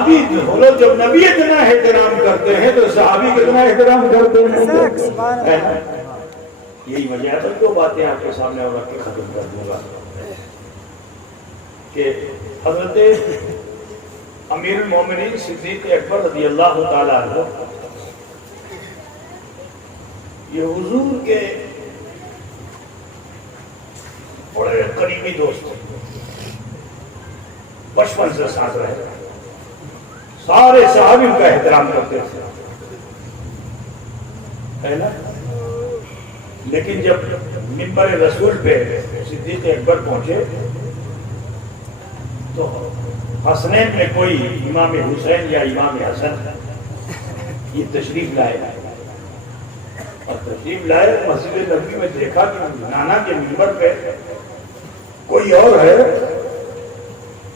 صحابی بولو جب نبی اتنا احترام کرتے ہیں تو صحابی کتنا احترام کرتے ہیں. یہی وجہ ہے. تو دو باتیں آپ کے سامنے اور رکھ کے ختم کر دوں گا کہ حضرت امیر المومنین صدیق اکبر رضی اللہ تعالیٰ عنہ یہ حضور کے بڑے قریبی دوست تھے. بچپن سے ساتھ رہے, سارے صحابی ان کا احترام کرتے تھے, ہے نا. لیکن جب منبر رسول پہ صدیق اکبر پہنچے تو حسنین میں کوئی امام حسین یا امام حسن یہ تشریف لائے, اور تشریف لائے مسجد نبوی میں دیکھا کہ نانا کے منبر پہ کوئی اور ہے,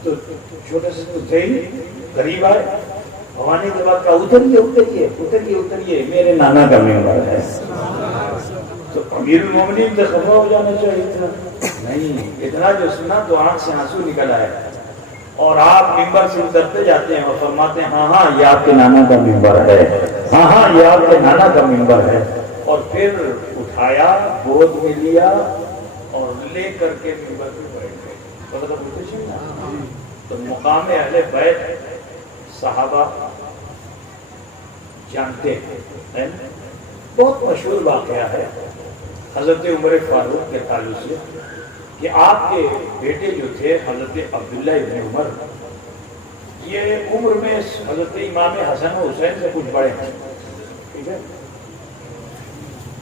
تو چھوٹے سے تو تھے ہی, قریب آئے, آنے کے بعد کہا اتریے اتریے اتریے اتریے میرے نانا کا منبر ہے. تو امیر المومنین سے خفا ہو جانا چاہیے تھا, نہیں, اتنا جو سنا تو آنکھ سے آنسو نکل آئے, اور آپ منبر سے اترتے جاتے ہیں اور فرماتے ہیں ہاں ہاں یہ آپ کے نانا کا منبر ہے, ہاں ہاں یہ آپ کے نانا کا منبر ہے. اور پھر اٹھایا, گود میں لیا اور لے کر کے منبر پہ بیٹھ گئے. تو مقام اہل بیت صحابہ جانتے ہیں. بہت مشہور واقعہ ہے حضرت عمر فاروق کے تعلق سے کہ آپ کے بیٹے جو تھے حضرت عبداللہ ابن عمر, یہ عمر میں حضرت امام حسن و حسین سے کچھ بڑے ہیں, ٹھیک ہے.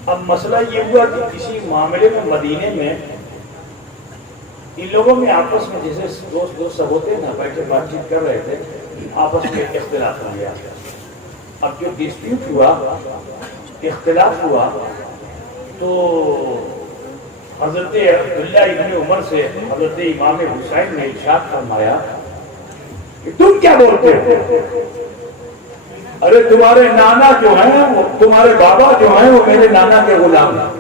اب مسئلہ یہ ہوا کہ کسی معاملے میں مدینے میں ان لوگوں میں آپس میں جیسے دوست سب ہوتے ہیں نا, بیٹھے بات چیت کر رہے تھے, آپس میں اختلاف ہو گیا. اب جو ڈسپیوٹ ہوا, اختلاف ہوا, تو حضرت عبداللہ ابن عمر سے حضرت امام حسین نے ارشاد فرمایا کہ تم کیا بولتے ہو؟ ارے تمہارے نانا جو ہیں, تمہارے بابا جو ہیں وہ میرے نانا کے غلام ہیں.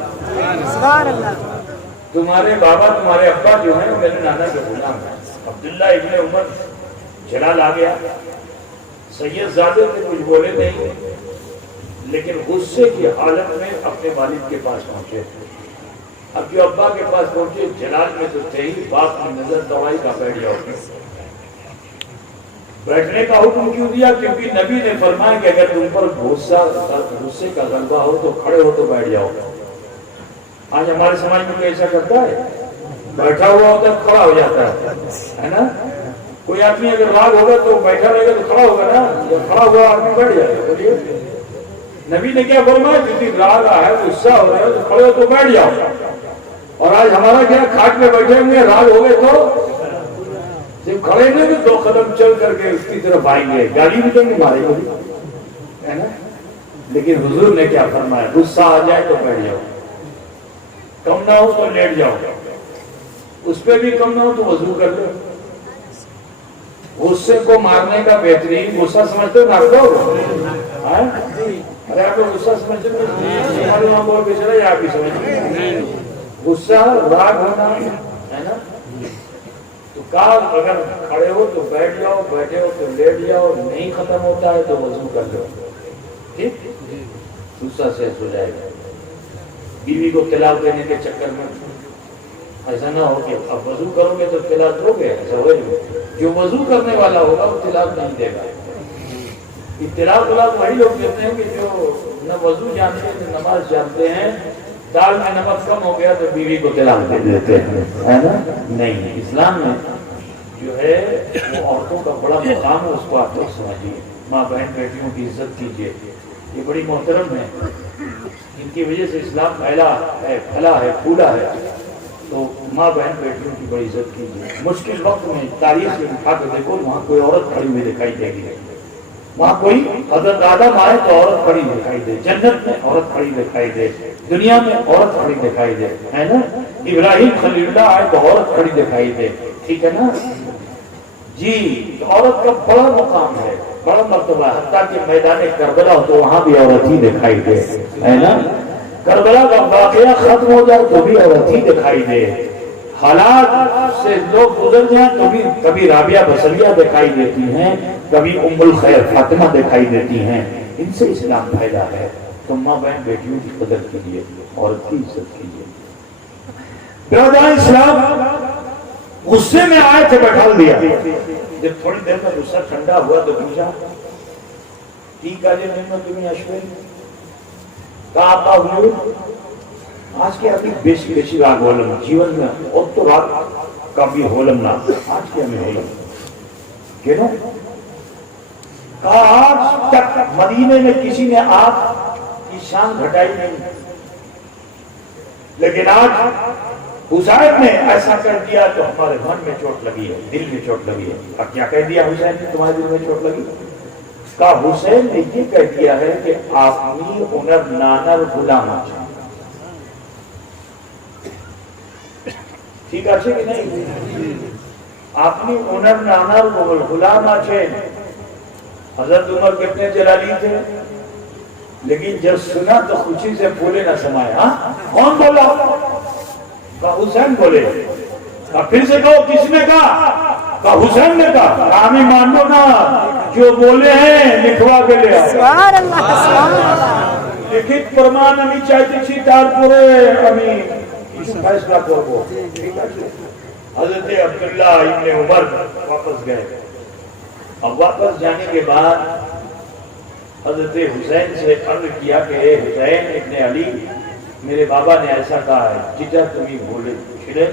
تمہارے بابا تمہارے ابا جو ہیں وہ میرے نانا کے غلام ہیں. عبداللہ ابن عمر جلال آ گیا. سید زادے سے کچھ بولے نہیں, لیکن غصے کی حالت میں اپنے والد کے پاس پہنچے. اب جو ابا کے پاس پہنچے, جلال میں تو تھے ہی, باپ کی نظر دوائی کا بیٹھ جاؤ. بیٹھنے کا حکم کیوں دیا؟ کیونکہ نبی نے فرمایا کہ اگر تم پر غصے کا غلبہ ہو تو کھڑے ہو تو بیٹھ جاؤ. آج ہمارے سماج میں کیسا کرتا ہے, بیٹھا ہوا ہوتا ہے کھڑا ہو جاتا ہے نا. کوئی آدمی اگر راگ ہوگا تو بیٹھا رہے گا تو کھڑا ہوگا نا, جب کھڑا ہوا آدمی بیٹھ جائے گا. بولیے نبی نے کیا فرمایا؟ کیونکہ راگ ہے, غصہ ہو رہا ہے تو کھڑے ہو تو بیٹھ جاؤ. اور آج ہمارا کیا, کھاٹ میں بیٹھے ہوئے, راگ ہو گئے تو جب کھڑے نہیں تو 2 قدم چل کر کے اس کی طرف آئیں گے, گالی بھی دیں گے, مارے گا, ہے نا. لیکن حضور نے کیا فرمایا؟ غصہ آ جائے تو بیٹھ جاؤ, کم نہ ہو تو لیٹ جاؤ, اس پہ بھی کم نہ ہو تو وضو کر لو. غصے کو مارنے کا بہترین, غصہ سمجھتے ہو مارتا ہو, ارے آپ غصہ سمجھتے ہو, آپ بھی سمجھتے غصہ راگ ہونا ہے نا. تو کہا اگر کھڑے ہو تو بیٹھ جاؤ, بیٹھے ہو تو لیٹ جاؤ, نہیں ختم ہوتا ہے تو وضو کر لو, ٹھیک, غصہ سیٹ ہو جائے گا. بیوی کو طلاق دینے کے چکر میں ایسا نہ ہو کہ اب وضو کرو گے تو طلاق دو گے, ایسا ہو جائے. جو وضو کرنے والا ہوگا وہ طلاق نہیں دے گا. طلاق وہی لوگ دیتے ہیں کہ جو نہ وضو جانتے ہیں نہ نماز جانتے ہیں, دال میں نمک کم ہو گیا تو بیوی کو طلاق دے دیتے ہیں, ہے نا. نہیں, اسلام میں جو ہے وہ عورتوں کا بڑا مقام ہے, اس کو آپ لوگ سمجھیے. ماں بہن بیٹیوں کی عزت کیجیے, یہ بڑی محترم ہے, ان کی وجہ سے اسلام پھیلا ہے, پھولا ہے. تو ماں بہن بیٹیوں کی بڑی عزت کیجیے. مشکل وقت میں تاریخ سے اٹھا کے دیکھو, وہاں کوئی عورت کھڑی ہوئی دکھائی دے گی, وہاں کوئی حضرت آدم آئے تو عورت کھڑی دکھائی دے, جنت میں عورت کھڑی دکھائی دے, دنیا میں عورت کھڑی دکھائی دے, ہے نا. ابراہیم خلیل اللہ آئے تو عورت کھڑی دکھائی دے, ٹھیک ہے نا جی. تو عورت کا بڑا مقام ہے, بڑا مرتبہ, حتیٰ کہ میدان کربلا ہو تو وہاں بھی عورت ہی دکھائی دے, ہے نا. کربلا کا واقعہ ختم ہو جائے تو بھی عورت ہی دکھائی دے. حالات سے لوگ گزر جائیں تو بھی کبھی رابعہ بصریہ دکھائی دیتی ہیں، کبھی ام الخیر فاطمہ دکھائی دیتی ہیں، ان سے اسلام پھیلا ہے۔ تو ماں بہن بیٹیوں کی قدر کیجیے، عورت کی عزت کیجیے۔ برادران اسلام غصے میں آئے تھے، بٹھا دیا، جب تھوڑی دیر میں غصہ ٹھنڈا ہوا تو پوچھا ٹھیک ہے تمہیں اشوے کہا آقا حضور آج کے ابھی بیشی راگ ہولم جیون میں اور تو راگ کبھی ہولم نہ آج کے ہمیں ہولم کہنا کہا آج تک مدینے میں کسی نے آپ کی شان گھٹائی نہیں، لیکن آج حسین نے ایسا کر دیا تو ہمارے من میں چوٹ لگی ہے، دل میں چوٹ لگی ہے۔ اب کیا کہہ دیا حسین نے تمہارے دل میں چوٹ لگی؟ کہا حسین نے یہ کہہ دیا ہے کہ آپنی ہنر نانر غلام آچھا، ٹھیک ہے کہ نہیں؟ آپنی ہنر نانر غلام آچھے۔ حضرت عمر کتنے جلالی تھے، لیکن جب سنا تو خوشی سے پھولے نہ سمائے۔ ہاں کون بولا؟ کہا حسین بولے۔ کہا پھر سے کہو کس نے کہا؟ کہا حسین نے کہا۔ کامی مانو نا، جو بولے ہیں لکھوا کے لے آؤ۔ سبحان اللہ سبحان اللہ۔ لکھت پرمان امی چاہتی تھی تارپورے امی اس فیصلہ کرو۔ حضرت عبداللہ ابن عمر واپس گئے۔ اب واپس جانے کے بعد حضرت حسین سے عرض کیا کہ اے حسین ابن علی، میرے بابا نے ایسا کہا ہے، چٹا تمہیں بولے چھڑے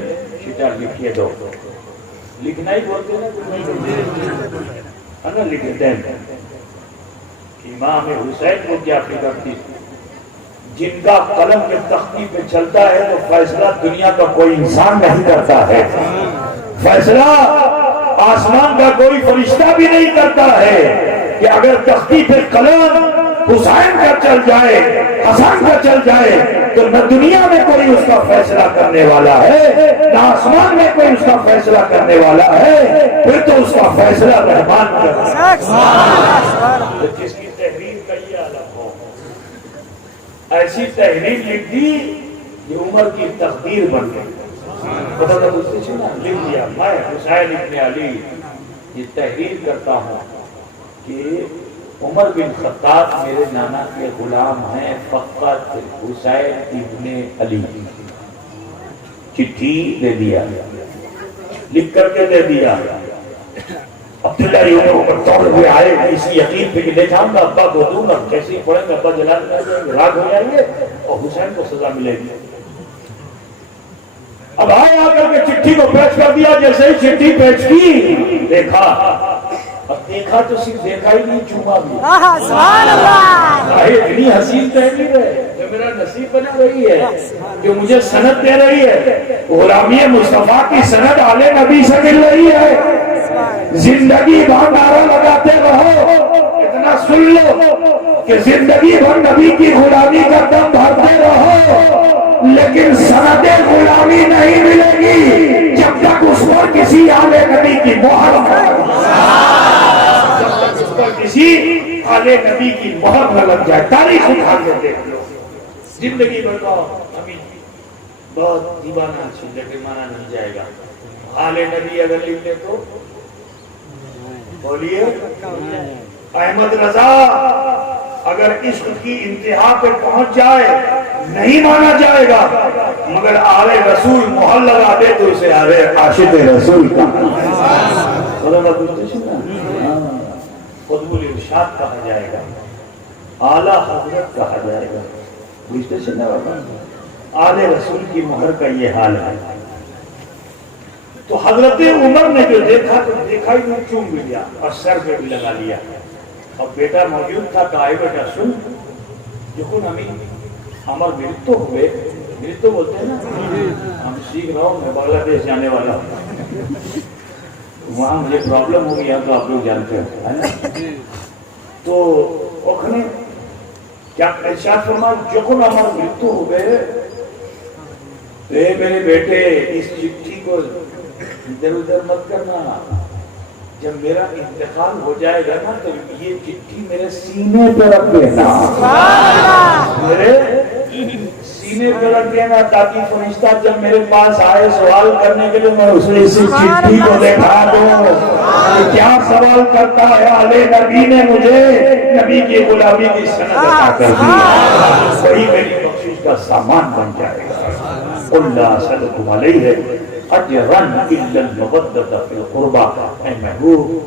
چٹا لکھیے دو۔ لکھنا ہی بولتے ہیں نا، لکھتے ہیں۔ امام حسین کو کیا فکر تھی، جن کا قلم کے تختی پہ چلتا ہے تو فیصلہ دنیا کا کوئی انسان نہیں کرتا ہے، فیصلہ آسمان کا کوئی فرشتہ بھی نہیں کرتا ہے، کہ اگر تختی پہ قلم حسین کا چل جائے، حسن کا چل جائے تو نہ دنیا میں کوئی اس کا فیصلہ کرنے والا ہے، نہ آسمان میں کوئی اس کا فیصلہ کرنے والا ہے، پھر تو اس کا فیصلہ رحمان کرتا ہے۔ جس کی تحریر کا یہ عالم ہو، ایسی تحریر لکھ دی یہ عمر کی تقدیر بن گئی۔ لکھ دیا میں حسین ابن علی یہ تحریر کرتا ہوں کہ عمر بن خطاب میرے نانا کے غلام ہیں، فقط حسین ابن علی۔ چٹھی دے دیا، لکھ کر کے دے دیا۔ عبداللہ یہ اوپر توڑ ہوئے آئے اسی یقین پہ کہ لے جاؤں گا، ابا کو دوں گا، کیسے ہی پڑھیں گے، ابا جلال میں جائیں گے، راگ ہو جائیں گے اور حسین کو سزا ملے گی۔ اب آئے آ کر کے چٹھی کو پیش کر دیا، جیسے ہی چٹھی پیش کی دیکھا، اب دیکھا تو صرف دیکھا ہی نہیں، چوما بھی۔ سبحان اللہ۔ اتنی حسین تحریر ہے جو میرا نصیب بنا رہی ہے، جو مجھے سند دے رہی ہے، غلامی مصطفیٰ کی سند آل نبی سے مل رہی ہے۔ زندگی بھر نعرہ لگاتے رہو، اتنا سن لو کہ زندگی بھر نبی کی غلامی کا دم بھرتے رہو، لیکن سند غلامی نہیں ملے گی جب تک اس پر کسی آل نبی کی مہر کسی آل نبی کی مہر نہ لگ جائے۔ تاریخ اٹھا کے دیکھ لو، زندگی بھر کا ابھی بہت دیوانہ زندگی مانا نہیں جائے گا۔ آل نبی اگر لکھ لے تو بولیے، احمد رضا اگر عشق کی انتہا پہ پہنچ جائے نہیں مانا جائے گا، مگر آل رسول مہر لگا دے تو اسے عاشق رسول کا قطب الارشاد کہا جائے گا، اعلیٰ حضرت کہا جائے گا۔ بوجھتے سے نا آل رسول کی مہر کا یہ حال ہے۔ تو حضرت عمر نے جو دیکھا تو دیکھا ہی نہیں، چوم بھی لیا اور سر پہ بھی لگا لیا۔ اور بیٹا موجود تھا، کہا بیٹا سن، دیکھو نا ہمارے مرتو ہوئے، مرتو بولتے ہیں نا، ہم سیکھ رہا ہوں، میں بنگلہ دیش جانے والا ہوں، وہاں مجھے پرابلم ہو گیا تو آپ لوگ جانتے ہیں۔ تو اوکھنے کیا ارشاد فرمایا، جکن ہمارے مرتو ہوئے، اے میرے بیٹے اس چٹھی کو ادھر ادھر مت کرنا، جب میرا انتقال ہو جائے گا نا تو یہ چٹھی میرے سینے پہ رکھ دینا، میرے سینے پہ رکھ دینا تاکہ فرشتہ جب میرے پاس آئے سوال کرنے کے لیے میں اسے اسی چٹھی کو دکھا دوں کہ کیا سوال کرتا ہے۔ آلے نبی نے مجھے نبی کی غلامی کی سند عطا کر دی، وہی میری بخشش کا سامان بن جائے گا۔ قل لا اسألکم علیہ اجرا الا المودۃ فی القربى۔ اے محبوب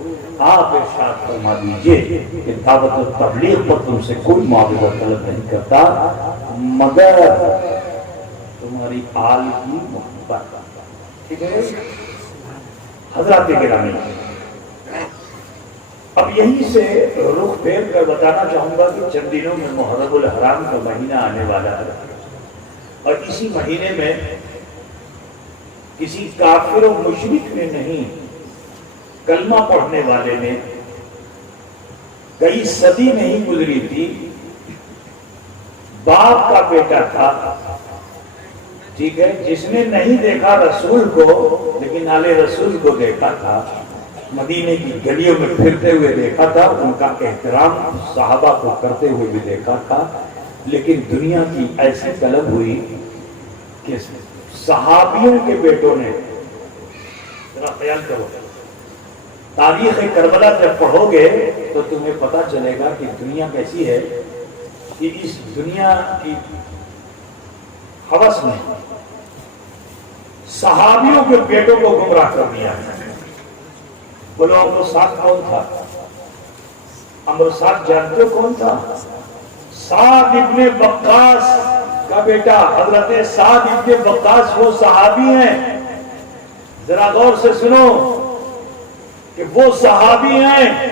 آپ ارشاد فرما دیجئے کہ دعوت و تبلیغ پر تم سے کوئی معاوضہ طلب نہیں کرتا مگر تمہاری آل کی محبت۔ ٹھیک ہے حضرات گرامی، اب یہیں سے رخ پھیر کر بتانا چاہوں گا کہ چند دنوں میں محرم الحرام کا مہینہ آنے والا ہے، اور اسی مہینے میں کسی کافر و مشرک نے نہیں، کلمہ پڑھنے والے نے کئی صدی نہیں گزری تھی، باپ کا بیٹا تھا، ٹھیک ہے، جس نے نہیں دیکھا رسول کو لیکن آلے رسول کو دیکھا تھا، مدینے کی گلیوں میں پھرتے ہوئے دیکھا تھا، ان کا احترام صحابہ کو کرتے ہوئے بھی دیکھا تھا، لیکن دنیا کی ایسی طلب ہوئی کہ صحابیوں کے بیٹوں نے، ذرا خیال کرو، تاریخ کربلا جب پڑھو گے تو تمہیں پتا چلے گا کہ دنیا کیسی ہے، کہ اس دنیا کی ہوس میں صحابیوں کے بیٹوں کو گمراہ کر دیا ہے۔ بولو امر سعد کون تھا؟ امر سعد جانتے ہو کون تھا؟ سعد ابن وقاص کا بیٹا، حضرت سعد ابن وقاص وہ صحابی ہیں، ذرا غور سے سنو کہ وہ صحابی ہیں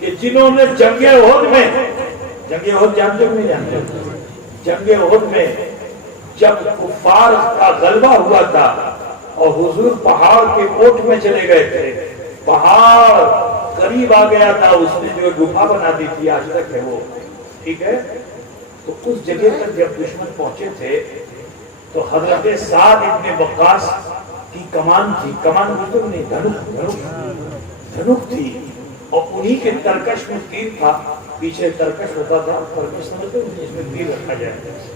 کہ جنہوں نے جنگ احد میں، جنگ احد جانتے ہو نہیں جانتے؟ جنگ احد میں جب کفار کا غلبہ ہوا تھا اور حضور پہاڑ کے اوٹ میں چلے گئے تھے، پہاڑ قریب آ گیا تھا، اس نے جو گفا بنا دی تھی آج تک ہے وہ، ٹھیک ہے، تو اس جگہ تک جب دشمن پہنچے تھے تو حضرت سعد ابن وقاص کی کمان تھی، کمان بزرگ نہیں، دھنک تھی، اور انہی کے ترکش میں تیر تھا، پیچھے ترکش ہوتا تھا، ترکش سمجھتے ہیں جس میں تیر رکھا جائے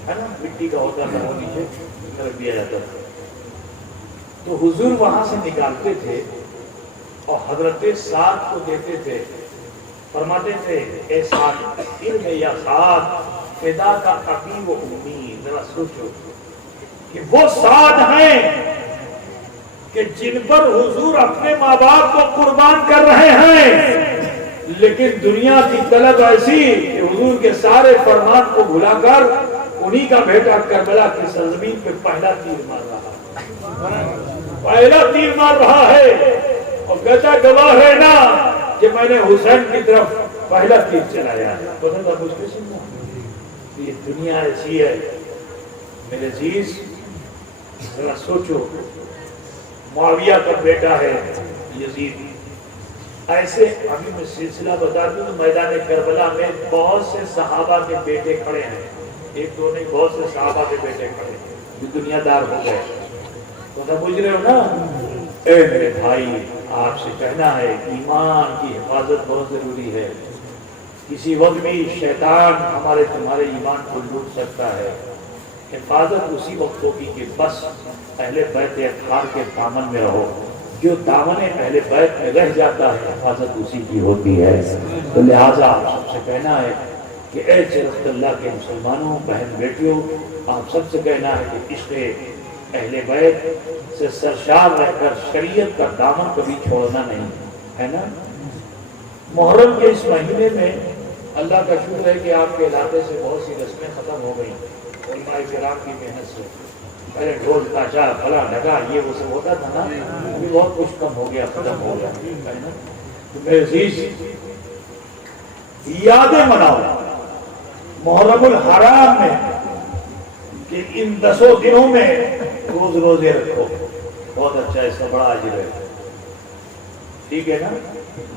ہے نا، مٹی کا ہوتا تھا، وہ نیچے رکھ دیا جاتا تھا، تو حضور وہاں سے نکالتے تھے اور حضرت سعد کو دیتے تھے، فرماتے تھے اے سعد علم یا سعد فدا کا ابی و امی، ذرا سوچو کہ وہ سعد ہیں کہ جن پر حضور اپنے ماں باپ کو قربان کر رہے ہیں، لیکن دنیا کی طلب ایسی کہ حضور کے سارے فرمان کو بھلا کر انہی کا بیٹا کربلا کی سرزمین پہ پہلا تیر مار رہا ہے، پہلا تیر مار رہا ہے، اور کہتا گواہ ہے نا کہ میں نے حسین کی طرف پہلا تیر چلایا ہے۔ یہ دنیا ایسی ہے میرے عزیز، ذرا سوچو، معاویہ کا بیٹا ہے یزید، ایسے ابھی میں سلسلہ بتا دوں تو میدان کربلا میں بہت سے صحابہ کے بیٹے کھڑے ہیں، ایک دو نہیں، بہت سے صحابہ کے بیٹے کھڑے ہیں جو دنیا دار ہو گئے، تو سمجھ رہے ہو نا؟ اے میرے بھائی، آپ سے کہنا ہے ایمان کی حفاظت بہت ضروری ہے، کسی وقت بھی شیطان ہمارے تمہارے ایمان کو لوٹ سکتا ہے، حفاظت اسی وقت ہوگی کہ بس اہل بیت اطہار کے دامن میں رہو، جو دامن اہل بیت میں رہ جاتا ہے حفاظت اسی کی ہوتی ہے، تو لہٰذا آپ سب سے کہنا ہے کہ اے چرخت اللہ کے مسلمانوں، بہن بیٹیوں، آپ سب سے کہنا ہے کہ عشق اہل بیت سے سرشار رہ کر شریعت کا دامن کبھی چھوڑنا نہیں ہے نا۔ محرم کے اس مہینے میں اللہ کا شکر ہے کہ آپ کے علاقے سے بہت سی رسمیں ختم ہو گئی علماء کرام کی محنت سے، پہلے ڈھول تاشا پھلا ڈگا یہ وہ سب ہوتا تھا نا، ابھی بہت کچھ کم ہو گیا، ختم ہو گیا ہے نا۔ تو میرے عزیز یادیں مناؤ محرم الحرام میں کہ ان 10 دنوں میں روز روزے رکھو، بہت اچھا، اس کا بڑا اجر ہے، ٹھیک ہے نا۔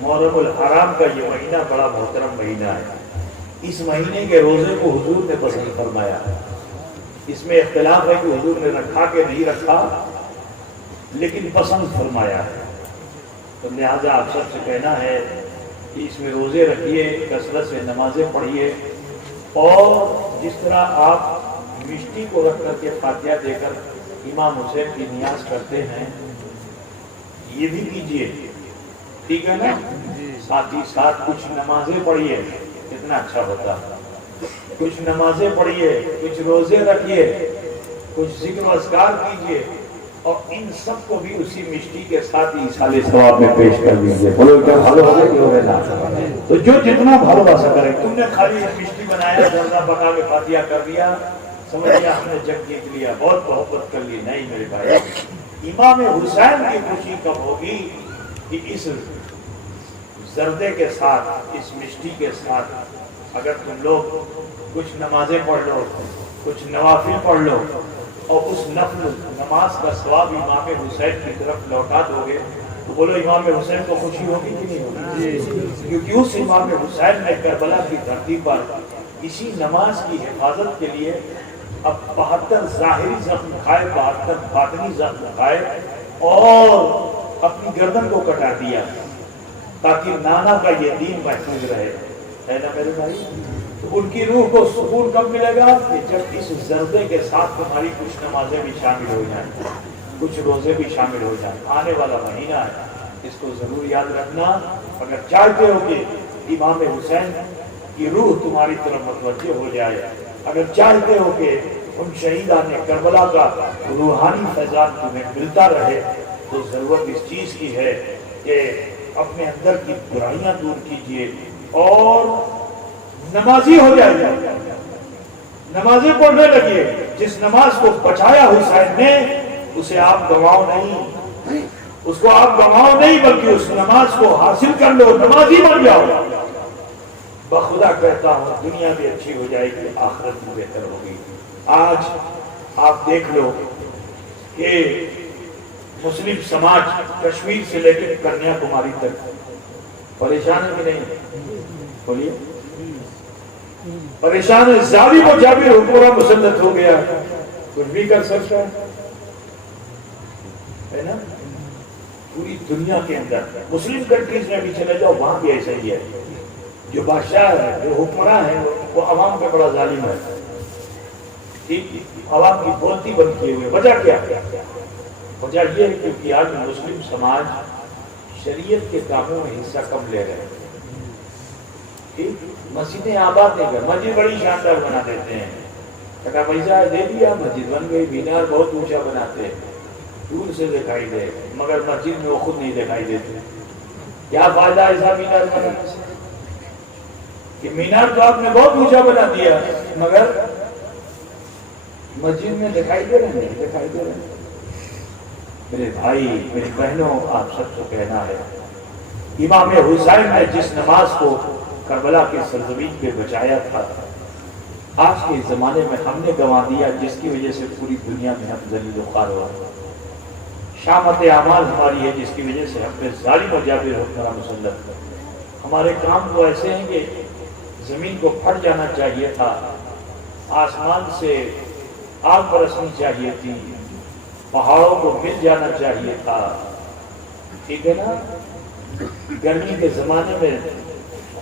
محرم الحرام کا یہ مہینہ بڑا محترم مہینہ ہے، اس مہینے کے روزے کو حضور نے پسند فرمایا، اس میں اختلاف ہے کہ حضور نے رکھا کہ نہیں رکھا، لیکن پسند فرمایا ہے، تو لہٰذا آپ سب سے کہنا ہے کہ اس میں روزے رکھیے، کثرت سے نمازیں پڑھیے، اور جس طرح آپ مشٹی کو رکھ کر کے فاتحہ دے کر امام حسین کی نیاز کرتے ہیں، یہ بھی کیجیے، ٹھیک ہے نا؟ ساتھ ہی ساتھ کچھ نمازیں پڑھیے، کتنا اچھا ہوتا، کچھ نمازیں پڑھیے، کچھ روزے رکھیے، کچھ ذکر و اذکار کیجیے، اور ان سب کو بھی اسی مشٹی کے ساتھ ایصال ثواب میں پیش کر دیجیے۔ بولو کیا بھالو ہو گئے کہ ہو گئے نا؟ تو جو جتنا بھالو باسا کرے، تم نے خالی مشٹی بنایا، زردہ پکا کے فاتحہ کر دیا، سمجھ لیا ہم نے جنگ جیت لیا، بہت محبت کر لی، نہیں میرے بھائی۔ امام حسین کی خوشی کب ہوگی کہ اس زردے کے ساتھ، اس مشٹی کے ساتھ اگر تم لوگ کچھ نمازیں پڑھ لو، کچھ نوافل پڑھ لو، اور اس نفل نماز کا ثواب امام حسین کی طرف لوٹا دو گے، تو بولو امام حسین کو خوشی ہوگی کہ نہیں ہوگی؟ کیونکہ اس امام حسین نے کربلا کی دھرتی پر اسی نماز کی حفاظت کے لیے اب 72 ظاہری زخم کھائے، 72 باطنی زخم کھائے، اور اپنی گردن کو کٹا دیا تاکہ نانا کا یہ دین محفوظ رہے، ہے نا میرے بھائی؟ تو ان کی روح کو سکون کب ملے گا؟ کہ جب اس زردے کے ساتھ تمہاری کچھ نمازیں بھی شامل ہو جائیں، کچھ روزے بھی شامل ہو جائیں۔ آنے والا مہینہ ہے، اس کو ضرور یاد رکھنا۔ اگر چاہتے ہو کہ امام حسین کی روح تمہاری طرف متوجہ ہو جائے، اگر چاہتے ہو کہ ان شہیدان کربلا کا روحانی فیضان تمہیں ملتا رہے، تو ضرورت اس چیز کی ہے کہ اپنے اندر کی برائیاں دور کیجیے اور نمازی ہو جائے، نمازیں پڑھنے لگیے۔ جس نماز کو بچایا حسین نے، اسے آپ گواؤ نہیں، اس کو آپ گواؤ نہیں، بلکہ اس نماز کو حاصل کر لو، نمازی بن جاؤ۔ بخدا کہتا ہوں دنیا بھی اچھی ہو جائے گی، آخرت بھی بہتر ہوگی۔ آج آپ دیکھ لو کہ مسلم سماج کشمیر سے لے کے کنیا کماری تک پریشان ہے کہ نہیں؟ بولیے پریشان ہے، ظالم و جابر حکمراں مسلط ہو گیا، کچھ بھی کر سکتا ہے نا؟ پوری دنیا کے اندر مسلم کنٹریز میں بھی چلے جاؤ، وہاں بھی ایسا ہی ہے۔ جو بادشاہ ہے، جو حکمراں ہے، وہ عوام کا بڑا ظالم ہے، ٹھیک؟ عوام کی بولتی بند کیے ہوئے۔ وجہ کیا؟ وجہ یہ ہے کیونکہ آج مسلم سماج شریعت کے کاموں میں حصہ کم لے رہے ہیں، ٹھیک؟ مسجدیں آباد نہیں کر، مسجد بڑی شاندار بنا دیتے ہیں، ٹکا پیسہ دے دیا، مسجد بن گئی، مینار بہت اونچا بناتے ہیں، دور سے دکھائی دے، مگر مسجد میں وہ خود نہیں دکھائی دیتے۔ کیا فائدہ ایسا مینار بنانے سے کہ مینار تو آپ نے بہت اونچا بنا دیا، مگر مسجد میں دکھائی دے رہے ہیں، دکھائی دے رہے ہیں۔ میرے بھائی، میری بہنوں، آپ سب کو کہنا ہے، امام حسین نے جس نماز کو کربلا کے سرزمین پہ بچایا تھا، آج کے زمانے میں ہم نے گنوا دیا، جس کی وجہ سے پوری دنیا میں ہم ذلیل و خوار ہوا۔ شامت اعمال ہماری ہے، جس کی وجہ سے ہم پہ ظالم و جابر حکمراں مسلط ہے۔ ہمارے کام تو ایسے ہیں کہ زمین کو پھٹ جانا چاہیے تھا، آسمان سے آگ برسنی چاہیے تھی، پہاڑوں کو مل جانا چاہیے تھا، ٹھیک ہے نا؟ گرمی کے زمانے میں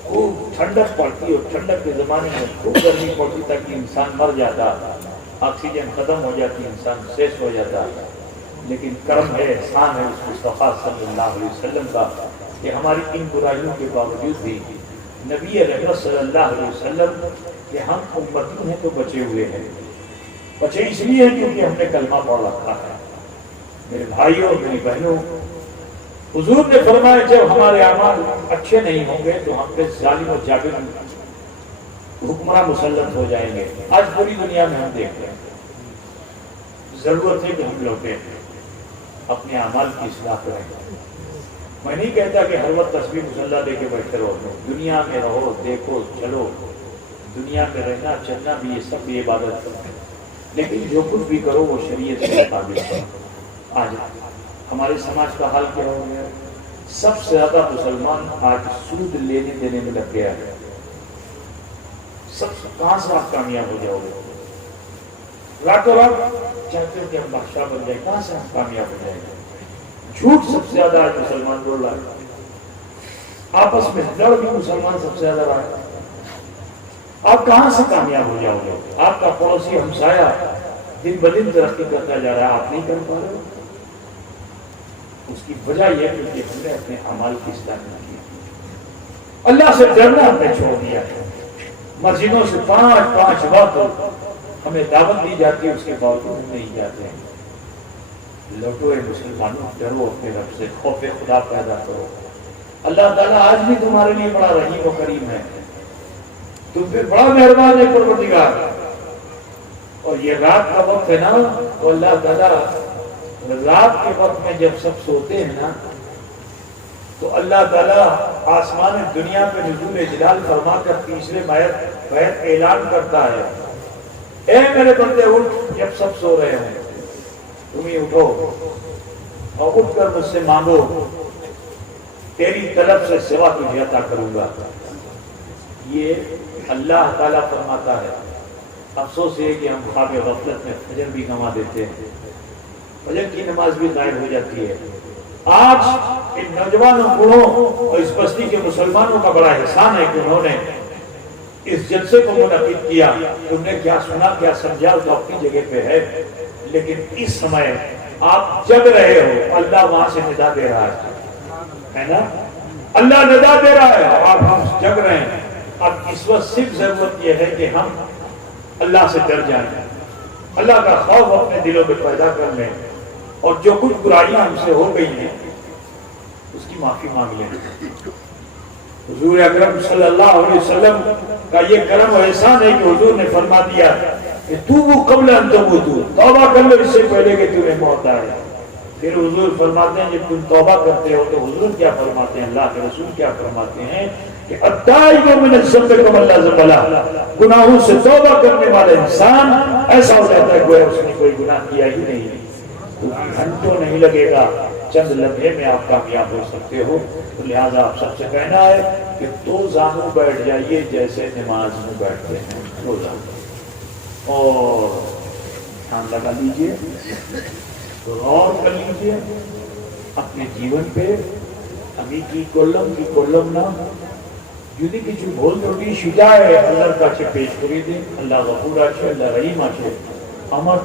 خوب ٹھنڈک پڑتی، اور ٹھنڈک کے زمانے میں خوب گرمی پڑتی تاکہ انسان مر جاتا، آکسیجن ختم ہو جاتی، انسان سیس ہو جاتا۔ لیکن کرم ہے، احسان ہے اس مصطفیٰ صلی اللہ علیہ وسلم کا کہ ہماری ان برائیوں کے باوجود بھی نبی رحمت صلی اللہ علیہ وسلم کہ ہم امتی ہیں تو بچے ہوئے ہیں۔ بچے اس لیے ہیں کیونکہ ہم نے کلمہ پڑھ رکھا ہے۔ میرے بھائیوں، میری بہنوں، حضور نے فرمایا جب ہمارے اعمال اچھے نہیں ہوں گے تو ہم پہ ظالم و جابر حکمراں مسلط ہو جائیں گے۔ آج پوری دنیا میں ہم دیکھ رہے ہیں، ضرورت ہے کہ ہم لوگ اپنے اعمال کی اصلاح کریں۔ میں نہیں کہتا کہ ہر وقت تسبیح مصلی دے کے بیٹھے رہو، دنیا میں رہو، دیکھو، چلو، دنیا میں رہنا چلنا بھی یہ سب بھی عبادت ہے، لیکن جو کچھ بھی کرو وہ شریعت کے مطابق کرو۔ آج ہمارے سماج کا حال کیا ہو گیا؟ سب سے زیادہ مسلمان آج سود لینے دینے میں لگ گیا ہے۔ کہاں سے آپ کامیاب ہو جاؤ گے؟ راتوں رات چاہتے ہو کہ ہم بادشاہ بن جائیں، کہاں سے ہم کامیاب ہو جائیں گے؟ جھوٹ سب سے زیادہ آج مسلمان بول رہا ہے، آپس میں لڑ بھی مسلمان سب سے زیادہ رہا ہے، آپ کہاں سے کامیاب ہو جاؤ گے؟ آپ کا پڑوسی ہمسایہ دن بدن ترقی کرتا جا رہا ہے، آپ نہیں کر پا رہے ہو۔ اس کی وجہ یہ ہے کہ ہم نے اپنے اعمال کی اصلاح نہیں کی، اللہ سے ڈرنا ہم نے چھوڑ دیا ہے۔ مسجدوں سے 5 وقت ہمیں دعوت دی جاتی ہے، اس کے باوجود ہم نہیں جاتے ہیں۔ لوٹو اے مسلمانوں، ڈرو اپنے رب سے، خوف خدا پیدا کرو۔ اللہ تعالیٰ آج بھی تمہارے لیے بڑا رحیم و کریم ہے، تم پہ بڑا مہربان ہے پروردگار۔ اور یہ رات کا وقت ہے نا، تو اللہ تعالیٰ رات کے وقت میں جب سب سوتے ہیں نا، تو اللہ تعالیٰ آسمان دنیا پہ نزول جلال فرما کر تیسرے بیت اعلان کرتا ہے، اے میرے بندے اٹھ، جب سب سو رہے ہیں تم ہی اٹھو اور اٹھ کر مجھ سے مانگو، تیری طلب سے سوا تجھے عطا کروں گا۔ یہ اللہ تعالیٰ فرماتا ہے۔ افسوس یہ کہ ہم خواب غفلت میں فجر بھی گنوا دیتے ہیں، فجر کی نماز بھی ضائع ہو جاتی ہے۔ آج ان نوجوانوں بوڑھوں اور اس بستی کے مسلمانوں کا بڑا احسان ہے کہ انہوں نے اس جلسے کو منعقد کیا۔ تم نے کیا سنا کیا سمجھا تو اپنی جگہ پہ ہے، لیکن اس سمے آپ جگ رہے ہو، اللہ وہاں سے ندا دے رہا ہے نا، اللہ ندا دے رہا ہے اور ہم جگ رہے ہیں۔ اب اس وقت صرف ضرورت یہ ہے کہ ہم اللہ سے ڈر جائیں، اللہ کا خوف اپنے دلوں میں پیدا کر لیں، اور جو کچھ برائیاں ہم سے ہو گئی ہیں اس کی معافی مانگ لیں۔ حضور اکرم صلی اللہ علیہ وسلم کا یہ کرم و احسان ہے کہ حضور نے فرما دیا کہ توبوا قبل ان تموتوا، توبہ کر لو اس سے پہلے کہ تمہیں موت آئے۔ پھر حضور فرماتے ہیں جب تم توبہ کرتے ہو تو حضور کیا فرماتے ہیں، اللہ کے رسول کیا فرماتے ہیں کہ التائب من الذنب کمن لا ذنب لہ، گناہوں سے توبہ کرنے والا انسان ایسا ہو جاتا ہے گویا اس نے کوئی گناہ کیا ہی نہیں۔ گھنٹوں نہیں لگے گا، چند لمحے میں آپ کامیاب ہو سکتے ہو۔ تو لہٰذا آپ سب سے کہنا ہے کہ دو زانوں بیٹھ جائیے جیسے نماز میں بیٹھتے ہیں، دو زانوں، اور دھیان لگا لیجیے، غور کر لیجیے اپنے جیون پہ۔ আমি কি করলাম না, যদি কিছু ভুল ত্রুটি শিখায় আল্লাহর কাছে পেশ করে দিন। আল্লাহ গফুর আছে, আল্লাহ রহিম আছে, আমার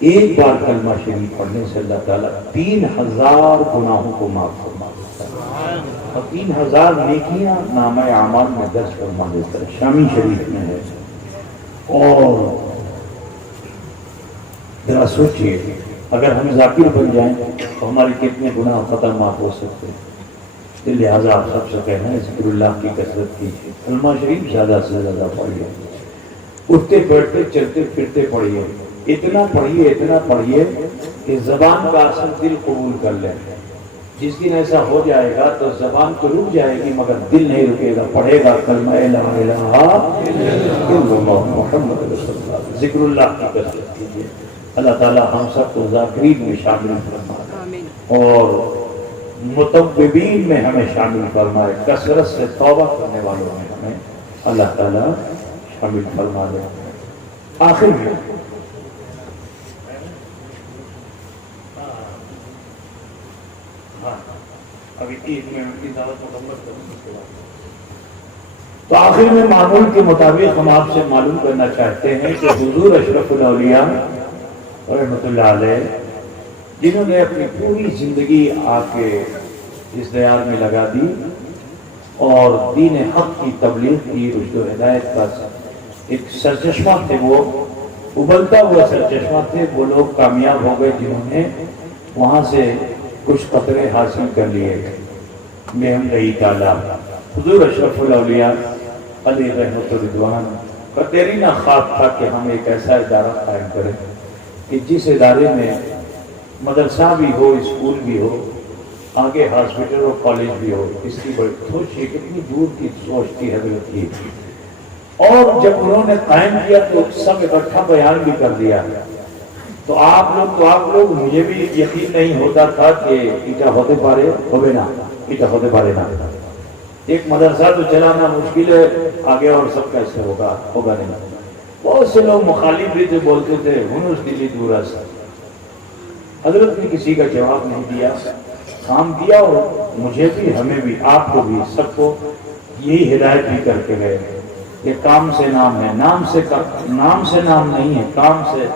ایک بار کلمہ شریف پڑھنے سے اللہ تعالیٰ 3000 گناہوں کو معاف فرما دیتا ہے اور 3000 نیکیاں نامہ اعمال میں درج فرما دیتا ہے. شامی شریف میں ہے. اور ذرا سوچئے اگر ہم ذاکر بن جائیں تو ہمارے کتنے گناہ ختم معاف ہو سکتے ہیں. لہٰذا آپ سب سے کہنا ہے ذکر اللہ کی کثرت کیجیے. کلمہ شریف زیادہ سے زیادہ پڑھیے. اٹھتے بیٹھتے چلتے پھرتے پڑھیے. اتنا پڑھیے کہ زبان کا اثر دل قبول کر لے. جس دن ایسا ہو جائے گا تو زبان تو رک جائے گی مگر دل نہیں رکے گا. پڑھے گا کلمہ لا الہ الا اللہ محمد رسول اللہ. ذکر اللہ کی کثرت کیجیے. اللہ تعالی ہم سب کو ذاکرین میں شامل فرمائے اور متوبین میں ہمیں شامل فرمائے. کثرت سے توبہ کرنے والوں میں ہمیں اللہ تعالی شامل فرما دے. آخر میں ابھی 1 منٹ کی دعوت مکمل کروں. تو آخر میں معمول کے مطابق ہم آپ سے معلوم کرنا چاہتے ہیں کہ حضور اشرف الاولیاء رحمۃ اللہ علیہ جنہوں نے اپنی پوری زندگی آ کے اس دیار میں لگا دی اور دین حق کی تبلیغ کی, رشد و ہدایت کا ایک سرچشمہ تھے, وہ ابلتا ہوا سرچشمہ تھے. وہ لوگ کامیاب ہو گئے جنہوں نے وہاں سے کچھ قطرے حاصل کر لیے. میں رہی تعالیٰ حضور اشرف الاولیاء علیہ رحمۃ الرضوان کا دیرینہ خواب تھا کہ ہم ایک ایسا ادارہ قائم کریں کہ جس ادارے میں مدرسہ بھی ہو, اسکول بھی ہو, آگے ہاسپٹل اور کالج بھی ہو. اس کی بڑی سوچ کتنی دور کی سوچ تھی حضرت کی. اور جب انہوں نے قائم کیا تو سب اکٹھا بیان بھی کر دیا. تو آپ لوگ مجھے بھی یقین نہیں ہوتا تھا کہ ایٹا ہوتے پارے ہوئے نا, ایٹا ہوتے پارے نا. ایک مدرسہ تو چلانا مشکل ہے, آگے اور سب کیسے ہوگا نہیں. بہت سے لوگ مخالف بھی تھے, بولتے تھے ہنوز کے لیے دور ہے. حضرت نے کسی کا جواب نہیں دیا, کام کیا اور مجھے بھی, ہمیں بھی, آپ کو بھی, سب کو یہی ہدایت بھی کر کے گئے کہ کام سے نام ہے. نام سے نام نہیں ہے, کام سے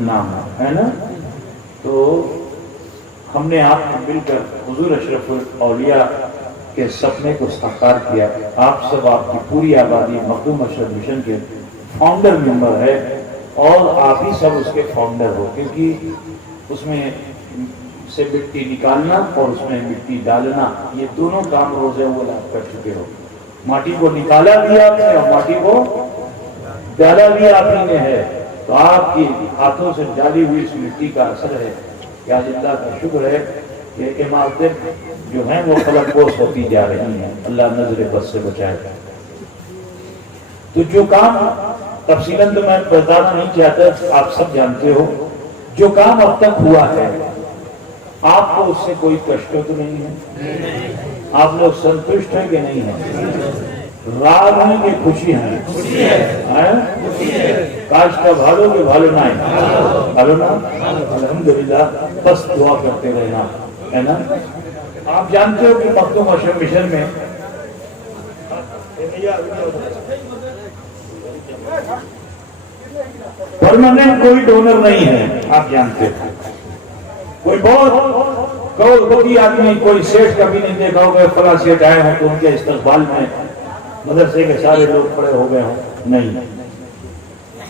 نام ہے نا. تو ہم نے آپ کو مل کر حضور اشرف الاولیاء کے سپنے کو ساکار کیا. آپ سب, آپ کی پوری آبادی مخدوم اشرف مشن کے فاؤنڈر ممبر ہے اور آپ ہی سب اس کے فاؤنڈر ہو, کیونکہ اس میں سے مٹی نکالنا اور اس میں مٹی ڈالنا یہ دونوں کام روز اول آپ کر چکے ہو. ماٹی کو نکالا بھی آپ نے اور ماٹی کو ڈالا بھی آپ ہی نے ہے. تو آپ کی ہاتھوں سے ڈالی ہوئی اس مٹی کا اثر ہے. یا اللہ کا شکر ہے کہ عمارتیں جو ہیں وہ فلک پوش ہوتی جا رہی ہیں. اللہ نظر بد سے بچائے. تو جو کام تفصیلاً تو میں بتانا نہیں چاہتا, آپ سب جانتے ہو. جو کام اب تک ہوا ہے آپ کو اس سے کوئی کشٹ تو نہیں ہے, آپ لوگ سنتشٹ ہیں کہ نہیں ہیں, راز ہیں کہ خوشی ہیں, کاش کا بھالو کہ بھالو نہ بھالو نا. الحمدللہ بس دعا کرتے رہنا ہے نا. آپ جانتے ہو کہ مخدوم اشرف مشن میں پرماننٹ کوئی ڈونر نہیں ہے. آپ جانتے ہیں کوئی بہت کروڑپتی آدمی, کوئی سیٹ کبھی نہیں دیکھا ہوگا فلاں سیٹ آئے ہوں تو ان کے استقبال میں مدرسے کے سارے لوگ کھڑے ہو گئے ہوں. نہیں,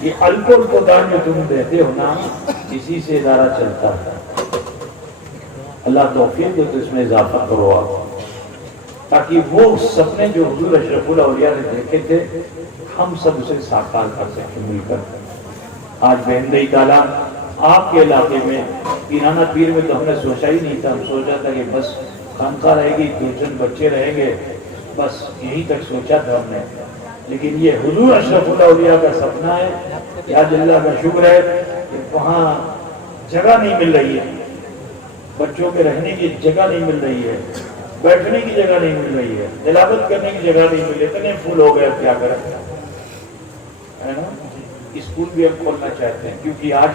یہ الکل کو دان جو تم دیتے ہو نا, اسی سے ادارہ چلتا ہے. اللہ توفیق دے تو اس میں اضافہ کرو آپ, تاکہ وہ سپنے جو حضور اشرف الاولیاء نے دیکھے تھے ہم سب اسے ساکار کر سکیں مل کر. آج بہندئی تعالیٰ آپ کے علاقے میں پیرانہ پیر میں تو ہم نے سوچا ہی نہیں تھا. ہم سوچا تھا کہ بس خانقاہ رہے گی, 2 بچے رہیں گے, بس یہی تک سوچا تھا ہم نے. لیکن یہ حضور اشرف الاولیاء کا سپنا ہے. آج اللہ کا شکر ہے کہ وہاں جگہ نہیں مل رہی ہے, بچوں کے رہنے کی جگہ نہیں مل رہی ہے, بیٹھنے کی جگہ نہیں مل رہی ہے, تلاوت کرنے کی جگہ نہیں مل رہی. اتنے پھول ہو گئے, کیا کریں ہے نا. اسکول بھی ہم کھولنا چاہتے ہیں کیونکہ آج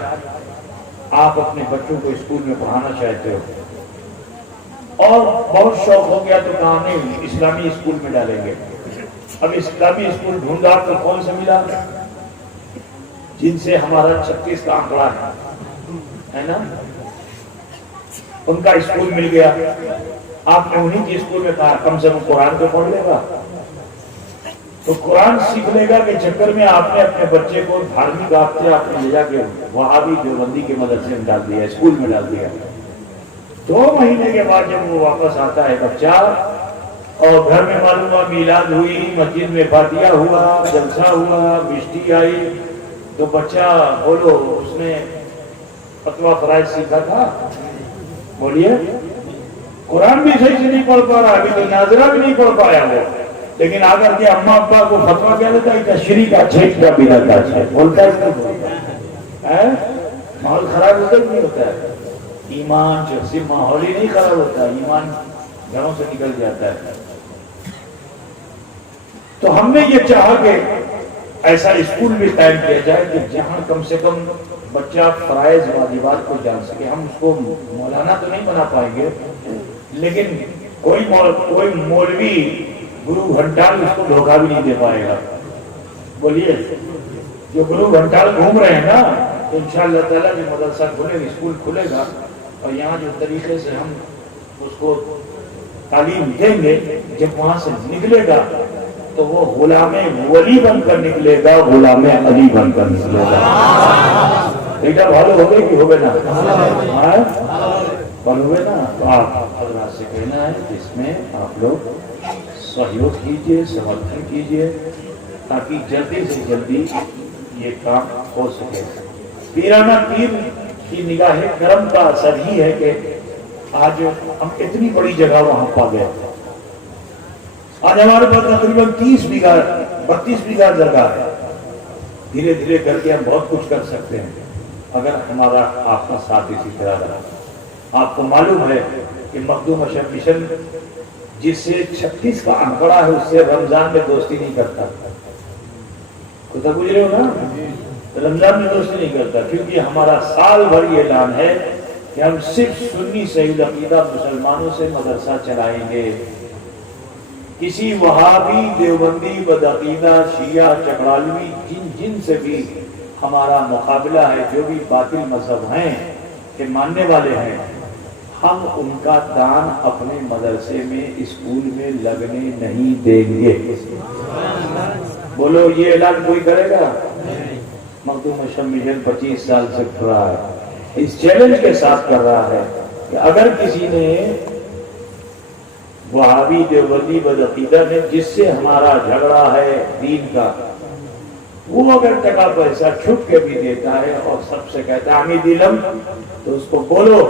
آپ اپنے بچوں کو اسکول میں پڑھانا چاہتے ہو اور بہت شوق ہو گیا تو کہاں نہیں اسلامی اسکول میں ڈالیں گے. اب اسلامی اسکول ڈھونڈا تو کون سے ملا, جن سے ہمارا 36 کا آنکڑا ہے. ہے نا. ان کا اسکول مل گیا, آپ نے انہیں کے اسکول میں کہا کم سے کم قرآن تو پڑھ لے گا, تو قرآن سیکھ لے گا کے چکر میں آپ نے اپنے بچے کو دھارمک رابطے آپ نے لے جا کے وہابی دیوبندی کے مدرسے میں ڈال دیا, اسکول میں ڈال دیا. 2 مہینے کے بعد جب وہ واپس آتا ہے بچہ, اور گھر میں معلوم ہوا میلاد ہوئی, مسجد میں فاتحہ ہوا, جلسہ ہوا, بشتی آئی, تو بچہ بولو اس نے فتویٰ فرائض سیکھا تھا, بولیے قرآن بھی صحیح سے نہیں پڑھ پا رہا, ابھی تو ناظرہ بھی نہیں پڑھ پایا وہ, لیکن اگر کے اماں ابا کو فتویٰ کیا دیتا ہے تشریح کا چھیٹ کا بدعت ہے, بولتا ہے ماحول خراب ہوتا نہیں ہوتا ہے. ایمان صرف ماحول ہی نہیں خراب ہوتا, ایمان گھروں سے نکل جاتا ہے. تو ہم نے یہ چاہا کہ ایسا اسکول بھی قائم کیا جائے کہ جہاں کم سے کم بچہ فرائض واجبات کو جان سکے. ہم اس کو مولانا تو نہیں بنا پائیں گے, لیکن کوئی مولوی گرو گھنٹال اس کو دھوکہ بھی نہیں دے پائے گا. بولیے جو گرو گھنٹال گھوم رہے ہیں نا, تو انشاءاللہ تعالیٰ جو مدرسہ کھلے گا, اسکول کھلے گا, اور یہاں جو طریقے سے ہم اس کو تعلیم دیں گے, جب وہاں سے نکلے گا تو وہ غلام ولی بن کر نکلے گا, غلام علی بن کر نکلے گا. بیٹا بھالو ہو گئے کہ ہو گئے نا, بھالو ہوئے نا. تو آپ حضرات سے کہنا ہے کہ اس میں آپ لوگ سہیوگ کیجئے, سمرتھن کیجئے, تاکہ جلدی سے جلدی یہ کام ہو سکے. پیرانہ پیر کی نگاہ کرم کا اثر ہی ہے کہ آج ہم اتنی بڑی جگہ وہاں پا گئے. آج ہمارے پاس تقریباً 32 بیگھہ جگہ ہے. دھیرے دھیرے کر کے ہم بہت کچھ کر سکتے ہیں اگر ہمارا آپ کا ساتھ اسی طرح رہا. آپ کو معلوم ہے کہ مخدوم اشرف مشن جس سے 36 کا آنکڑا ہے, اس سے رمضان میں دوستی نہیں کرتا. خود تک گزرے ہو نا, رمضان میں دوستی نہیں کرتا, کیونکہ ہمارا سال بھر یہ اعلان ہے کہ ہم صرف سنی صحیح عقیدہ مسلمانوں سے مدرسہ چلائیں گے. کسی وہابی, دیوبندی, بدعقیدہ, شیعہ, چکڑالوی, جن سے بھی ہمارا مقابلہ ہے, جو بھی باطل مذہب ہیں کہ ماننے والے ہیں, ہم ان کا دان اپنے مدرسے میں, اسکول میں لگنے نہیں دیں گے. بولو یہ اعلان کوئی کرے گا؟ مخدوم اشرف مشن 25 سال سے کر رہا ہے, اس چیلنج کے ساتھ کر رہا ہے کہ اگر کسی نے وہابی, دیوبندی, بدعقیدہ نے جس سے ہمارا جھگڑا ہے دین کا, وہ اگر ٹکا پیسہ چھپ کے بھی دیتا ہے اور سب سے کہتا ہے عمید علم, تو اس کو بولو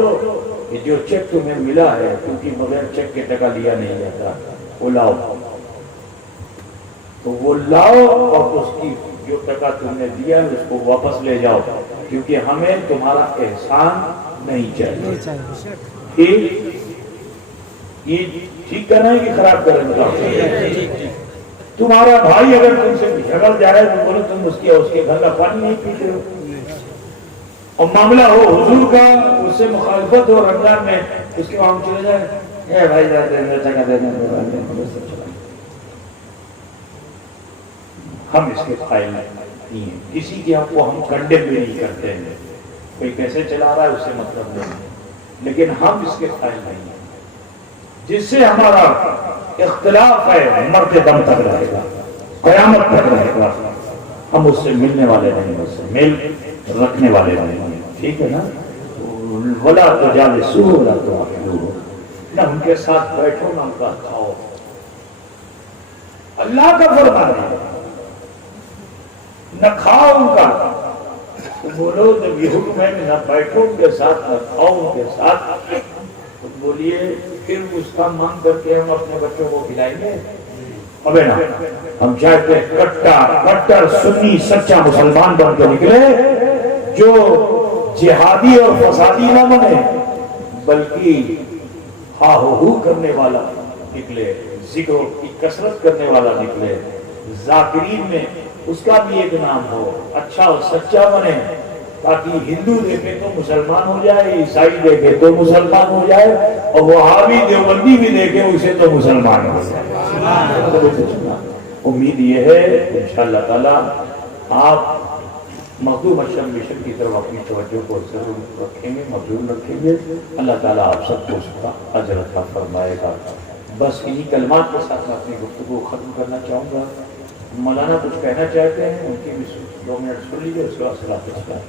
کہ جو چیک تمہیں ملا ہے, کیونکہ بغیر چیک کے ٹکا لیا نہیں جاتا, وہ لاؤ. تو وہ لاؤ اور اس کی جو ٹکا تم نے دیا ہے اس کو واپس لے جاؤ, کیونکہ ہمیں تمہارا احسان نہیں چاہیے. یہ ٹھیک کرنا ہے کہ خراب کرنا ہے؟ تمہارا بھائی اگر تم سے جھگڑ جائے تو بولو تم اس کے گھر کا پانی نہیں پیتے ہو, اور معاملہ ہو حضور کا, اس سے مخالفت ہو رمضان میں, اس کے وہاں چلے جائے, اے بھائی ہم اس کے قائل نہیں ہیں. کسی کی آپ کو ہم کنڈیم بھی نہیں کرتے ہیں, کوئی کیسے چلا رہا ہے اس سے مطلب نہیں, لیکن ہم اس کے قائل نہیں ہیں. جس سے ہمارا اختلاف ہے مرتے دم تک رہے گا, قیامت تک رہے گا, ہم اس سے ملنے والے نہیں, اس سے میل رکھنے والے نہیں. ٹھیک ہے نا؟ ولا تجالسوا ولا تؤاخذوا, نہ ان کے ساتھ بیٹھو نہ ان کا کھاؤ. اللہ کا فرمان ہے نہ کھاؤ ان کا. تو بولو جب یہ حکم ہے نہ بیٹھو ان کے ساتھ نہ کھاؤ ان کے ساتھ, تو بولیے پھر اس کا مانگ کر کے ہم اپنے بچوں کو کھلائیں گے؟ ابے نا, ہم چاہتے ہیں کٹر سنی سچا مسلمان بن کے نکلے, جو جہادی اور فسادی نہ بنے, بلکہ ہا ہو کرنے والا نکلے, ذکر کی کثرت کرنے والا نکلے. ذاکرین میں اس کا بھی ایک نام ہو, اچھا اور سچا بنے, تاکہ ہندو دیکھے تو مسلمان ہو جائے, عیسائی دیکھے تو مسلمان ہو جائے, اور وہابی دیوبندی بھی دیکھے اسے تو مسلمان ہو جائے. امید یہ ہے انشاءاللہ تعالی آپ مخدوم اشرف مشن کی طرف اپنی توجہ کو ضرور رکھیں گے، مبذول رکھیں گے. اللہ تعالیٰ آپ سب کو اس کا اجر عطا فرمائے گا. بس انہی کلمات کے ساتھ میں اپنی گفتگو کو ختم کرنا چاہوں گا. مولانا کچھ کہنا چاہتے ہیں، ان کی بھی 2 منٹ سن لیجیے، اس کے بعد صلاۃ السلام.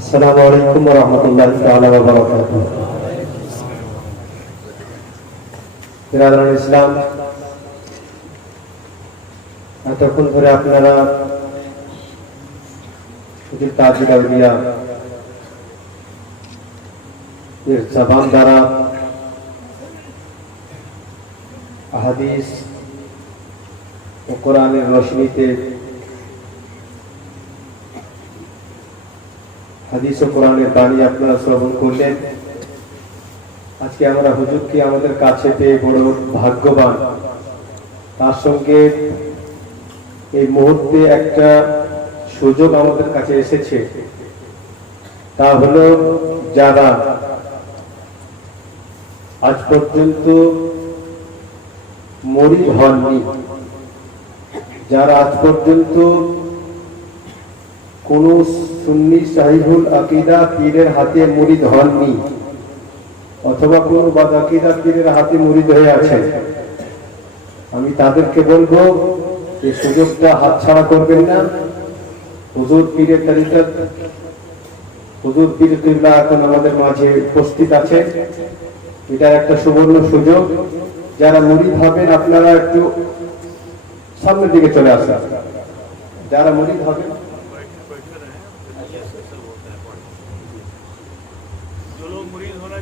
السلام علیکم ورحمۃ اللہ تعالی وبرکاتہ. برادران ইসলাম, এতক্ষণ ধরে আপনারা তাজুল আউলিয়া এর জবান দ্বারা হাদিস ও কোরআনের রোশনীতে হাদিস ও কোরআনের বাণী আপনারা শ্রবণ করলেন. আজকে আমরা হুজুরকে আমাদের কাছে পেয়ে বড় ভাগ্যবান. তার সঙ্গে এই মুহূর্তে একটা সুযোগ আমাদের কাছে এসেছে, তা হলো যারা আজ পর্যন্ত মুরিদ হননি, যারা আজ পর্যন্ত কোন সুন্নি সাহিহুল আকীদা পীরের হাতে মুরিদ হননি অথবা কোন বাদ আকীদা পীরের হাতে মুরিদ হয়ে আছেন, আমি তাদেরকে বলবো এই সুযোগটা হাতছাড়া করবেন না. হুজুর পীরের তরিকত, হুজুর পীর কিবলা এখন আমাদের মাঝে উপস্থিত আছেন. এটা একটা সুবর্ণ সুযোগ. যারা মুরিদ হবেন আপনারা একটু সামনের দিকে চলে আসেন. যারা মুরিদ হবেন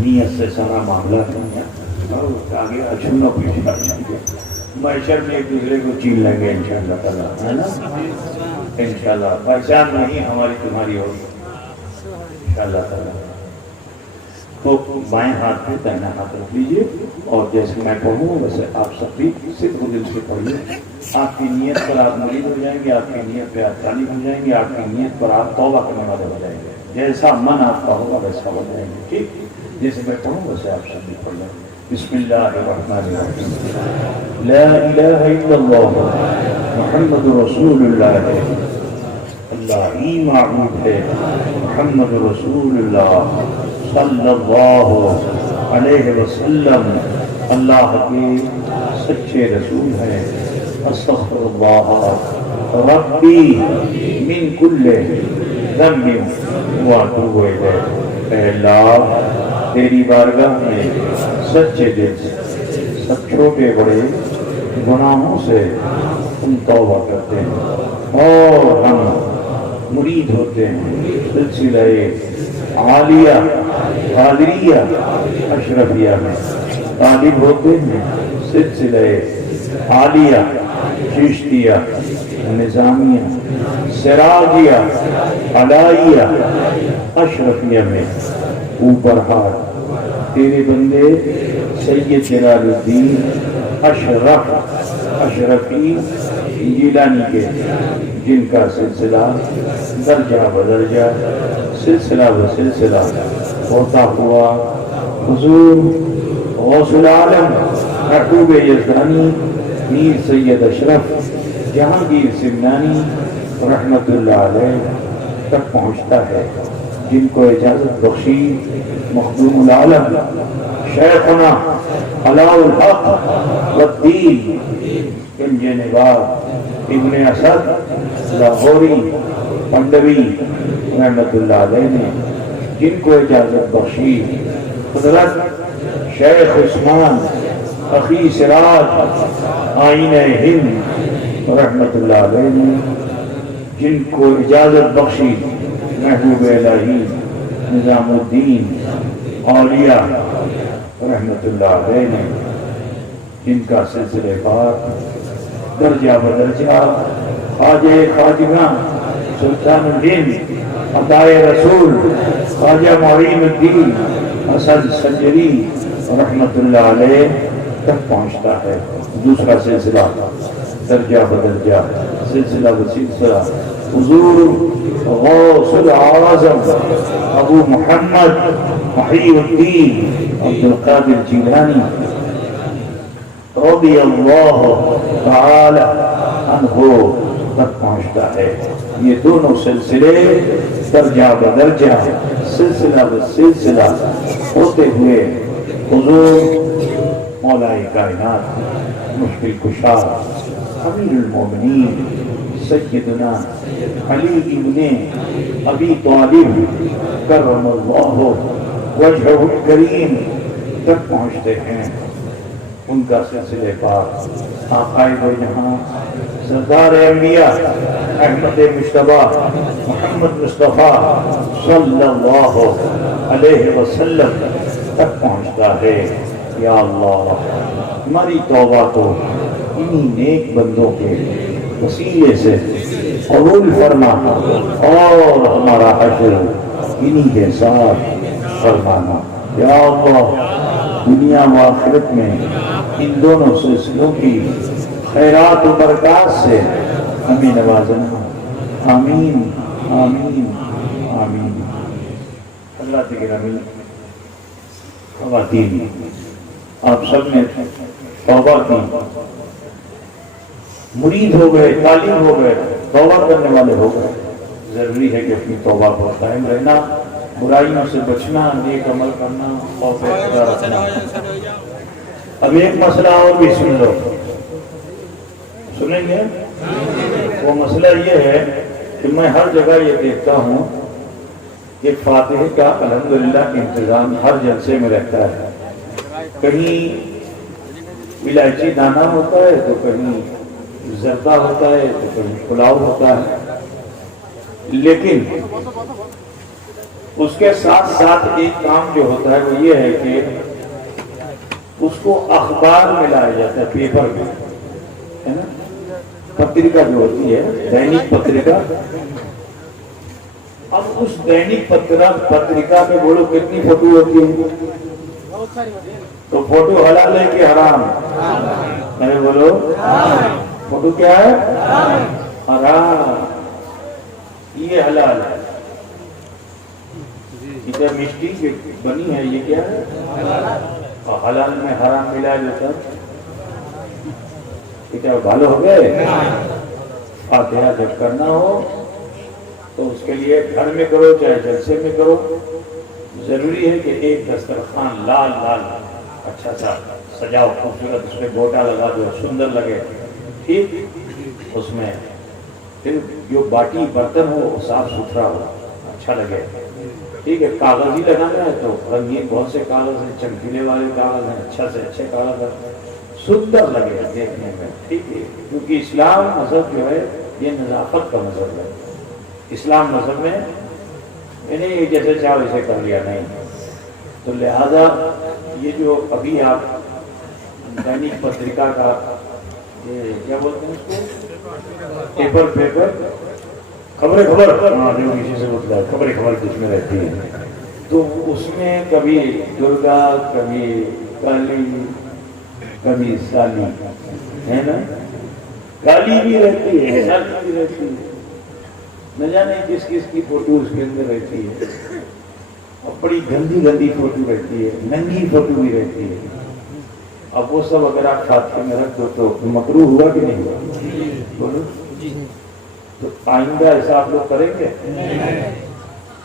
نیت سے سارا معاملہ نہیں ہے اور آگے اچھنا پیچھے اچھا معیشت میں ایک دوسرے کو چین لیں گے انشاءاللہ تعالیٰ، ہے نا؟ انشاءاللہ پہچان نہیں ہماری تمہاری ہوگی انشاءاللہ تعالیٰ. تو بائیں ہاتھ پہ دائنا ہاتھ رکھ لیجئے اور جیسے میں پڑھوں ویسے آپ سب بھی صدق دل سے پڑھیے. آپ کی نیت پر آپ مرید ہو جائیں گے، آپ کی نیت پہ آپ طالب ہو جائیں گے، آپ کی نیت پر آپ توبہ کرنے والے ہو جائیں گے. جیسا من آپ کا ہوگا ویسا ہو جائیں گے. ٹھیک، جیسے میں پڑھوں ویسے آپ سب بھی پڑھ لیں. بسم اللہ الرحمن الرحیم. لا الہ الا اللہ محمد رسول اللہ. اللہ ہی معبود ہے، محمد رسول اللہ صلی اللہ علیہ وسلم اللہ کے سچے رسول ہیں. استغفر اللہ ربی من کل ذنب واتوب الیہ. اے اللہ تیری بارگاہ میں سچے دل سے سب چھوٹے بڑے گناہوں سے ہم توبہ کرتے ہیں اور ہم مرید ہوتے ہیں سلسلہ عالیہ قادریہ اشرفیہ میں. طالب ہوتے ہیں سلسلہ عالیہ چشتیہ نظامیہ سراجیہ علائیہ اشرفیہ میں. اوپر ہاتھ تیرے بندے سید جلال الدین اشرفی جیلانی کے، جن کا سلسلہ درجہ بدرجہ سلسلہ بسلسلہ ہوتا ہوا حضور غوث العالم محبوب یزدانی میر سید اشرف جہانگیر سمنانی رحمت اللہ علیہ تک پہنچتا ہے، جن کو اجازت بخشی مخدوم العالم شیخنا علاء الحق والدین انجنبار ابن اسد لاہوری پنڈوی رحمت اللہ علیہ نے، جن کو اجازت بخشی حضرت شیخ عثمان اخی سراج آئین ہند رحمت اللہ علیہ نے، جن کو اجازت بخشی محبوب الہی نظام الدین اولیاء رحمت اللہ علیہ نے، جن کا سلسلہ کار درجہ بدرجہ خواجہ خواجگاں سلطان الہند عطائے رسول خواجہ معین الدین حسن سنجری رحمت اللہ علیہ تک پہنچتا ہے۔ دوسرا سلسلہ درجہ بدرجہ، سلسلہ بسلسلہ حضور غوث العظم ابو محمد محی الدین عبد القادر جیلانی رضی اللہ تعالی عنہ تک پہنچتا ہے۔ یہ دونوں سلسلے درجہ بدرجہ، سلسلہ بسلسلہ ہوتے ہوئے حضور مولا کائنات مشکل کشا امیر المومنین سیدنا علی ابن ابی طالب کرم اللہ وجہہ الکریم تک پہنچتے ہیں۔ ان کا سلسلے پاک آقائے دو جہاں سردار انبیاء احمد مصطفیٰ محمد مصطفیٰ صلی اللہ علیہ وسلم تک پہنچتا ہے۔ یا اللہ ہماری توبہ کو انہی نیک بندوں کے وسیلے سے قبول فرما اور ہمارا حشر انہی کے ساتھ فرمانا۔ یا اللہ دنیا و آخرت میں ان دونوں سلسلوں کی خیرات و برکات سے ہمیں نوازنا۔ آمین آمین آمین۔ حضرات گرامی، خواتین، آپ سب نے توبہ کی، مرید ہو گئے، طالب ہو گئے، توبہ کرنے والے ہو گئے۔ ضروری ہے کہ اپنی توبہ پر قائم رہنا، برائیوں سے بچنا، نیک عمل کرنا، خوف خدا رکھنا۔ اب ایک مسئلہ اور بھی سن لو، سنیں گے؟ وہ مسئلہ یہ ہے کہ میں ہر جگہ یہ دیکھتا ہوں کہ فاتحہ کا الحمدللہ انتظام ہر جلسے میں رہتا ہے۔ کہیں الائچی دانہ ہوتا ہے تو کہیں زردہ ہوتا ہے تو کہیں پلاؤ ہوتا ہے، لیکن اس کے ساتھ ساتھ ایک کام جو ہوتا ہے وہ یہ ہے کہ اس کو اخبار میں لایا جاتا ہے، پیپر میں، ہے نا، پتریکا جو ہوتی ہے، دینک پتریکا۔ اب اس دینک پتریکا میں بولو کتنی فوٹو ہوتی ہے؟ تو فوٹو حلال ہے کہ حرام؟ میں بولو فوٹو کیا ہے؟ حرام۔ یہ حلال ہے، یہ مٹی بنی ہے، یہ کیا ہے؟ اور حلال میں حرام ملا جاتا ہے، یہ کیا بھالو ہو گئے؟ فاتحہ جب کرنا ہو تو اس کے لیے گھر میں کرو چاہے جلسے میں کرو، ضروری ہے کہ ایک دسترخوان لال لال اچھا سا سجاؤ، خوبصورت، اس میں گوٹا لگا دو، سندر لگے، ٹھیک، اس میں پھر جو باٹی برتن ہو صاف ستھرا ہو، اچھا لگے، ٹھیک ہے۔ کاغذ ہی لگانا ہے تو رنگین بہت سے کاغذ ہیں، چمکیلے والے کاغذ ہیں، اچھا سے اچھے کاغذ ہیں، سندر لگے دیکھنے میں، ٹھیک ہے، کیونکہ اسلام مذہب جو ہے یہ نظافت کا مذہب ہے۔ اسلام مذہب میں نہیں جیسے چاہو اسے کر لیا، نہیں۔ تو لہذا یہ جو ابھی آپ دینک پتریکا کا کیا بولتے ہیں اس کو، پیپر خبر جو کسی سے ہوتا ہے، خبر جس میں رہتی ہے، تو اس میں کبھی درگا، کبھی کالی، کبھی سالی، ہے نا، کالی بھی رہتی ہے، سالی بھی رہتی ہے، نہ جانے کس کس کی فوٹو اس کے اندر رہتی ہے، اور بڑی گندی گندی فوٹو رہتی ہے، ننگی فوٹو بھی رہتی ہے۔ اب وہ سب اگر آپ فاتحہ میں رکھ دو تو مکروہ ہوا کہ نہیں ہوا؟ بولو، تو آئندہ ایسا آپ لوگ کریں گے؟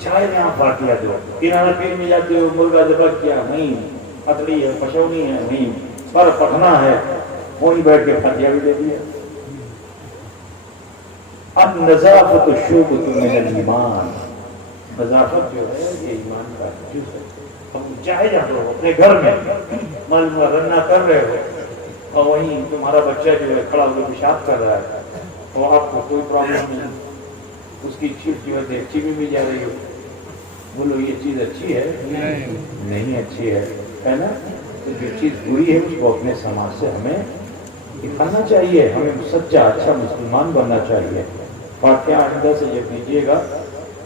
چاہے یہاں فاتحہ دو، کنارہ پیر میں جاتے ہو، مرغا ذبح کیا نہیں، اتڑی ہے، پشونی ہے نہیں، پر پٹنا ہے، وہیں بیٹھ کے فاتحہ بھی دے دیا۔ النظافت شعبۃ من الایمان، نظافت جو ہے یہ ایمان کا جز ہے۔ اب چاہے جا رہے ہو اپنے گھر میں معلوم رنہ کر رہے ہو اور وہیں تمہارا بچہ جو ہے کھڑا ہو کے پیشاب کر رہا ہے، تو آپ کو کوئی پرابلم نہیں، اس کی چیز جو ہے دیکھی بھی جا رہی ہو، بولو یہ چیز اچھی ہے؟ نہیں اچھی ہے نا؟ تو جو چیز بری ہے اس کو اپنے سماج سے ہمیں دکھانا چاہیے، ہمیں سچا اچھا مسلمان بننا چاہیے۔ فاتحہ آئندہ سے یہ کیجیے گا